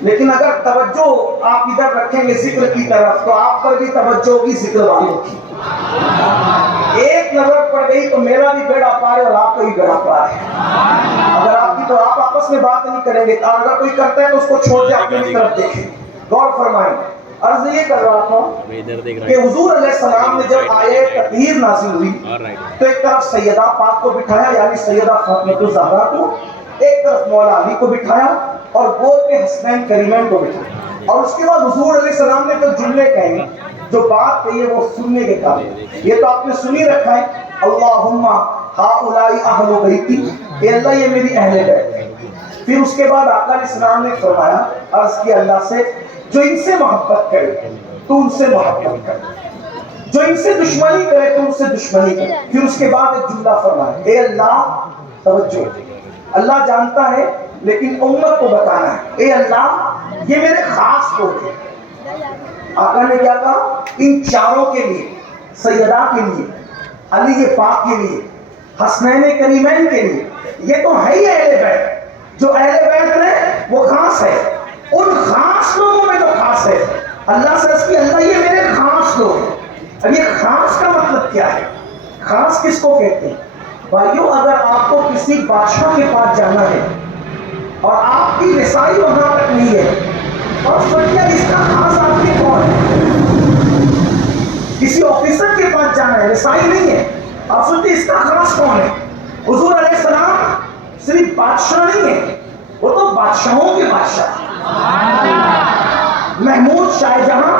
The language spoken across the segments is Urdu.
لیکن اگر توجہ آپ ادھر رکھیں گے ذکر کی طرف تو آپ پر بھی توجہ ہوگی ذکر والوں کی. ایک نظر پڑ گئی تو میرا بھی بیڑا پار ہے اور آپ کا بھی بیڑا پار ہے. اگر آپ کی تو آپ آپس میں بات نہیں کریں گے, اور اگر کوئی کرتا ہے تو اس کو چھوڑ کے اپنی طرف دیکھیں. غور فرمائیں. عرض یہ کر رہا تھا کہ حضور علیہ السلام نے جب آیت تطہیر نازل ہوئی تو ایک طرف سیدہ پاک کو بٹھایا, یعنی سیدہ فاطمہ الزہرا کو, ایک طرف مولا علی کو بٹھایا اور گود میں حسنین کریمین کو بٹھایا. اور اس کے بعد حضور علیہ السلام نے جو جملے کہیں, جو بات کہی ہے وہ سننے کے قابل. یہ تو آپ نے سنی رکھا ہے, اللہم ہؤلاء اہل بیتی, اے اللہ یہ میری اہل بیت ہے. پھر اس کے بعد آقا علیہ السلام نے فرمایا, عرض کی اللہ سے, جو ان سے محبت کرے تو ان سے محبت کرے, جو ان سے دشمنی کرے تو ان سے دشمنی کرے. پھر اس کے بعد ایک جملہ فرمایا, اے اللہ, توجہ, اللہ جانتا ہے لیکن امت کو بتانا ہے, اے اللہ یہ میرے خاص لوگ ہیں. آقا نے کیا کہا, ان چاروں کے لیے, سیدہ کے لیے, علی پاک کے لیے, حسنین کریمین کے لیے, یہ تو ہے ہی اہل بیت. جو اہل بیت نے وہ خاص ہے, ان خاص لوگوں میں جو خاص ہے, اللہ سے اس کی اللہ یہ میرے خاص لوگ ہیں. اب یہ خاص کا مطلب کیا ہے, خاص کس کو کہتے ہیں بھائیو؟ اگر آپ کو کسی بادشاہ کے پاس جانا ہے اور آپ کی رسائی وہاں تک نہیں ہے, اور سوچیے اس کا خاص آپ کے کون ہے؟ کسی آفیسر کے پاس جانا ہے, رسائی نہیں ہے, آپ سوچیے اس کا خاص کون ہے؟ حضور علیہ السلام صرف بادشاہ نہیں ہے, وہ تو بادشاہوں کے بادشاہ, محمود, شاہ جہاں,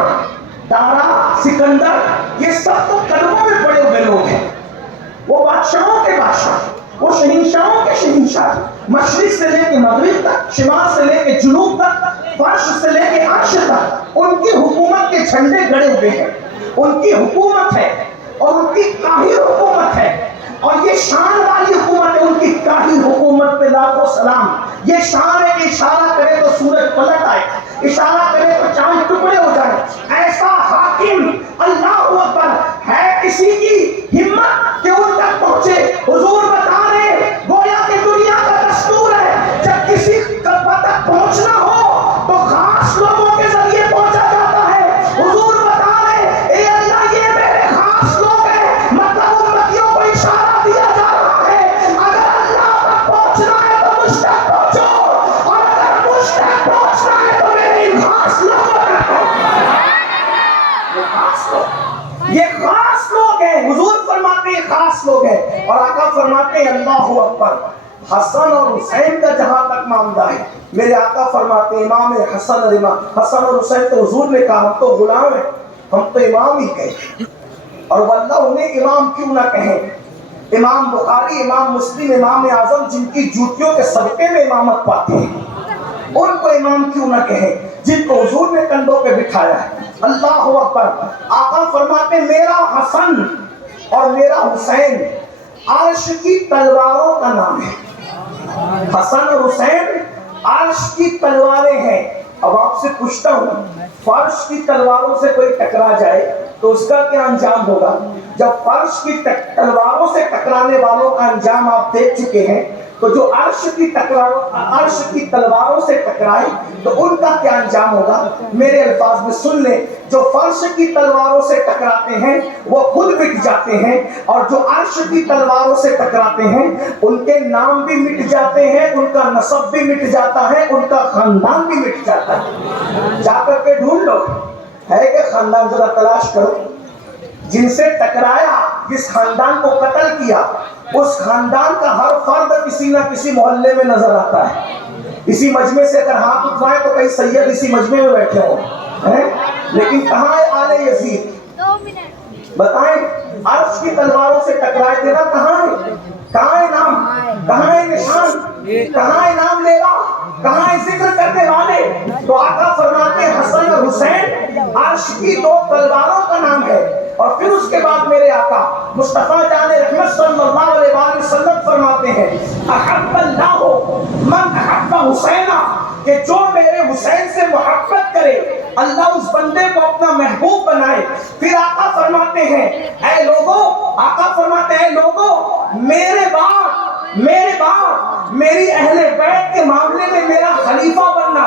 دارا, سکندر, یہ سب تو قدموں میں پڑے ہوئے لوگ ہیں. وہ بادشاہوں کے بادشاہ, وہ شہنشاہوں کے شہنشاہ, مشرق سے لے کے مغرب تک, شمال سے لے کے جنوب تک, فرش سے لے کے عرش تک, ان کی حکومت کے جھنڈے گڑے ہوئے ہیں. ان کی حکومت ہے اور ان کی قاہر حکومت ہے, اور یہ شان والی حکومت ہے. ان کی قاہر حکومت پہ لاکھوں سلام. یہ شان ہے کہ اشارہ کرے تو سورج پلٹ آئے, اشارہ کرے تو چاند ٹکڑے ہو جائے. ایسا حاکم, اللہ اکبر, ہے کسی کی ہمت کہ ان تک پہنچے؟ حضور بتا رہے, گویا کہ دنیا کا دستور ہے جب کسی تک پہنچنا ہو تو خاص لوگوں کے ذریعے پہنچا جاتا ہے. حضور بتا رہے, اے اللہ یہ میرے خاص لوگ ہیں, مطلب امتیوں کو اشارہ دیا جا رہا ہے, اگر اللہ تک پہنچنا ہے تو مجھ تک پہنچو, اور اگر مجھ تک پہنچنا ہے تو میری خاص لوگوں تک پہنچو. یہ خاص لوگ ہیں. حضور فرماتے ہیں خاص لوگ ہیں, اور آقا فرماتے ہیں اللہ اکبر, حسن اور حسین کا جہاں تک معاملہ ہے, میرے آقا فرماتے ہیں امام حسن اور حسن اور حسین تو حضور نے کہا ہم تو غلام ہیں, ہم تو امام ہی کہیں, اور واللہ انہیں امام کیوں نہ کہیں. امام بخاری, امام مسلم, امام اعظم جن کی جوتیوں کے صدقے میں امامت پاتے ہیں, ان کو امام کیوں نہ کہیں جن کو حضور نے کندھوں پہ بٹھایا ہے. اللہ اکبر. آقا فرماتے میرا حسن اور میرا حسین عرش کی تلواروں کا نام ہے. حسن اور حسین عرش کی تلواریں ہیں. اب آپ سے پوچھتا ہوں, فرش کی تلواروں سے کوئی ٹکرا جائے تو اس کا کیا انجام ہوگا؟ جب فرش کی تلواروں سے ٹکرانے والوں کا انجام آپ دیکھ چکے ہیں, تو جو عرش کی تلواروں سے ٹکرائے تو ان کا کیا انجام ہوگا؟ میرے الفاظ میں سن لیں, جو فرش کی تلواروں سے ٹکراتے ہیں وہ خود مٹ جاتے ہیں, اور جو عرش کی تلواروں سے ٹکراتے ہیں ان کے نام بھی مٹ جاتے ہیں, ان کا نسب بھی مٹ جاتا ہے, ان کا خاندان بھی مٹ جاتا ہے. جا کر کے ڈھونڈ لو, ہے کہ خاندان ذرا تلاش کرو, جن سے ٹکرایا, جس خاندان کو قتل کیا, اس خاندان کا ہر فرد کسی نہ کسی محلے میں نظر آتا ہے. اسی مجمع سے اگر ہاتھ اٹھائیں تو کئی سید اسی مجمع میں بیٹھے ہوں, لیکن کہاں ہے آل یزید؟ بتائیں, عرش کی تلواروں سے ٹکرائے تھے نا, کہاں ہے؟ کہاں ہے نام؟ کہاں ہے نشان؟ کہاں ہے نام لینا؟ کہاں ہے ذکر کرنے والے؟ تو آقا فرماتے ہیں حسن اور حسین عرش کی دو تلواروں کا نام ہے. اور پھر اس کے بعد میرے آقا مصطفیٰ جان رحمت صلی اللہ علیہ وآلہ وسلم فرماتے ہیں احب اللہ من احب حسینا, کہ جو میرے حسین سے محبت کرے اللہ اس بندے کو اپنا محبوب بنائے. پھر آقا فرماتے ہیں اے لوگوں, آقا فرماتے ہیں اے لوگوں, میرے بعد میرے بعد میری اہل بیت کے معاملے میں میرا خلیفہ بننا.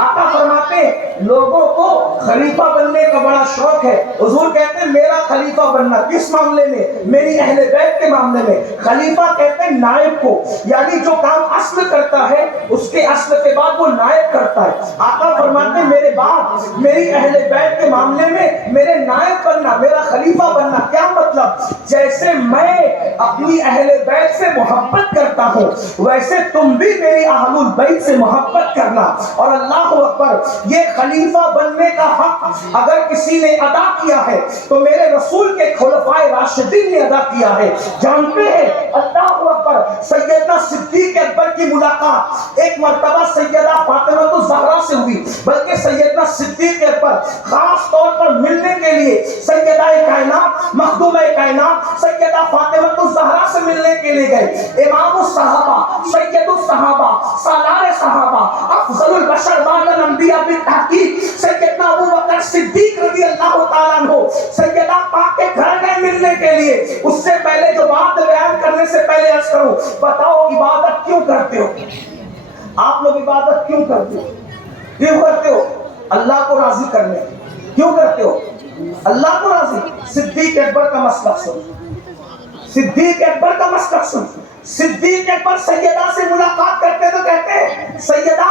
آقا فرماتے ہیں لوگوں کو خلیفہ بننے کا بڑا شوق ہے. حضور کہتے ہیں میرا خلیفہ بننا. کس معاملے میں؟ میری اہل بیت کے معاملے میں. خلیفہ کہتے ہیں نائب کو، یعنی جو کام اصل کرتا ہے اس کے اصل کے بعد وہ نائب کرتا ہے. آقا فرماتے ہیں میرے بعد میری اہل بیت کے معاملے میں میرے نائب بننا، میرا خلیفہ بننا. کیا مطلب؟ جیسے میں اپنی اہل بیت سے محبت کرتا ہوں ویسے تم بھی میری اہل البیت سے محبت کرنا. اور اللہ اکبر، یہ خلیفہ بننے کا حق اگر کسی نے ادا کیا ہے تو میرے رسول کے خلفائے راشدین نے ادا کیا ہے. جانتے ہیں اللہ اکبر، سیدنا صدیق اکبر کی ملاقات ایک مرتبہ سیدہ فاطمہ الزہرا سے ہوئی، بلکہ سیدنا صدیق اکبر خاص طور پر ملنے کے لیے سیدہ کائنات مخدومہ کائنات سیدہ فاطمہ الزہرا سے ملنے کے لیے گئے. امام الصحابہ، سید الصحابہ، سالار صحابہ، افضل البشر بعد الانبیاء بالتحقیق سیدنا ابو بکر صدیق رضی اللہ تعالیٰ عنہ سیدہ پاک کے گھر گئے ملنے کے لیے. اس سے پہلے جو بات بیان کرنے سے پہلے عرض کروں، بتاؤ عبادت کیوں کرتے ہو؟ آپ لوگ عبادت کیوں کرتے ہو؟ کیوں کرتے ہو؟ اللہ کو راضی کرنے. کیوں کرتے ہو؟ اللہ کو راضی. صدیق اکبر کا مسلک سن، صدیق اکبر کا مسلک سن. صدیق اکبر سیدہ سے ملاقات کرتے تو کہتے ہیں سیدہ،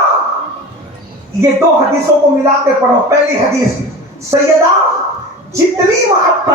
یہ دو حدیثوں کو ملا کے پڑھو. پہلی حدیث، سیدہ جتنی محبت